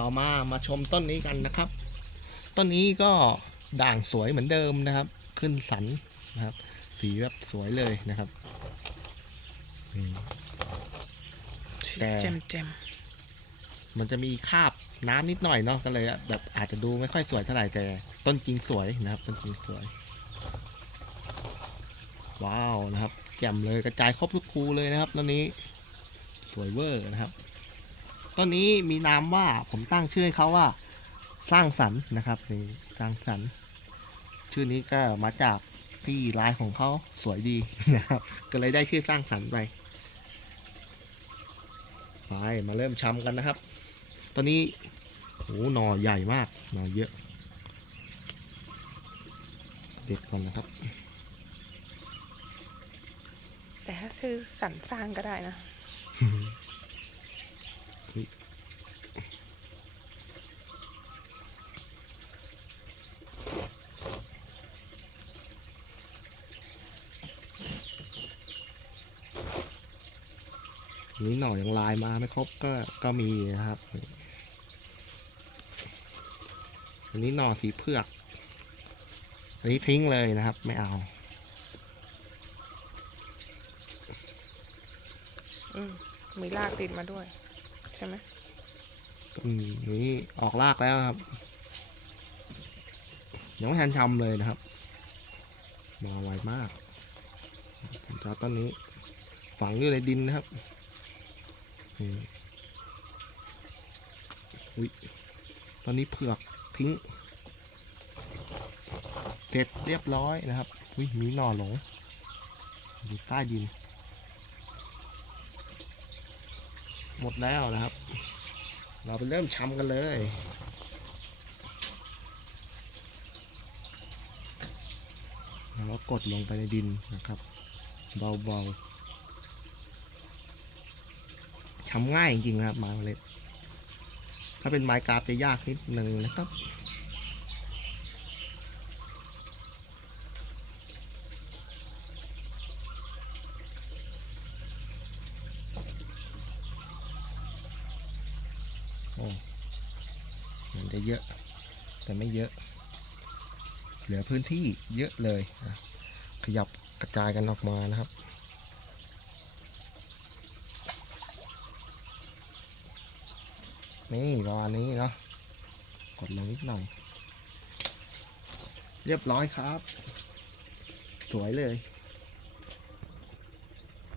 ต่อมามาชมต้นนี้กันนะครับ ต้นนี้ก็ด่างสวยเหมือนเดิมนะครับ ขึ้นสันนะครับ สีแบบสวยเลยนะครับนี่แต่เจมเจมมันจะมีคราบน้ำนิดหน่อยเนาะก็เลยแบบอาจจะดูไม่ค่อยสวยเท่าไหร่แต่ต้นจริงสวยนะครับ ต้นจริงสวย ว้าวนะครับแจ่มเลยกระจายครบทุกภูเลยนะครับต้นนี้ สวยเวอร์นะครับ ต้นนี้มีนามว่าผมตั้งชื่อให้เขาว่าสร้างสรรค์นะครับนี่สร้างสรรค์ ชื่อนี้ก็มาจากที่ลายของเขาสวยดีนะครับ ก็เลยได้ชื่อสร้างสรรค์ไปไปมาเริ่มชำกันนะครับ ตอนนี้โอ้หน่อใหญ่มากหน่อเยอะ เด็ดก่อนนะครับ แต่ถ้าชื่อสรรสร้างก็ได้นะอั นนี้หน่อยังลายมาไม่ครบก็ก็มีนะครับ อันนี้หน่อสีเผือก อันนี้ทิ้งเลยนะครับ ไม่เอาอืมมีรากติดมาด้วย ช่ไหมต้นนี้ออกรากแล้วครับ ยังไม่ทันทำเลยนะครับ มาไวมากผมจะต้นนี้ ฝังอยู่ในดินนะครับอุ้ยตอนนี้เผือกทิ้ง เสร็จเรียบร้อยนะครับอุ้ยมีหน่อหลงอยู่ใต้ดิน หมดแล้วนะครับ เราไปเริ่มชำกันเลยแล้วก็กดลงไปในดินนะครับ เบาๆชำง่ายจริงๆนะครับไม้เมล็ดถ้าเป็นไม้กราฟจะยากนิดนึงนะครับ มันจะเยอะ แต่ไม่เยอะ เหลือพื้นที่เยอะเลย ขยับกระจายกันออกมานะครับนี่ประมาณนี้เนาะกดลงนิดหน่อย เรียบร้อยครับ สวยเลย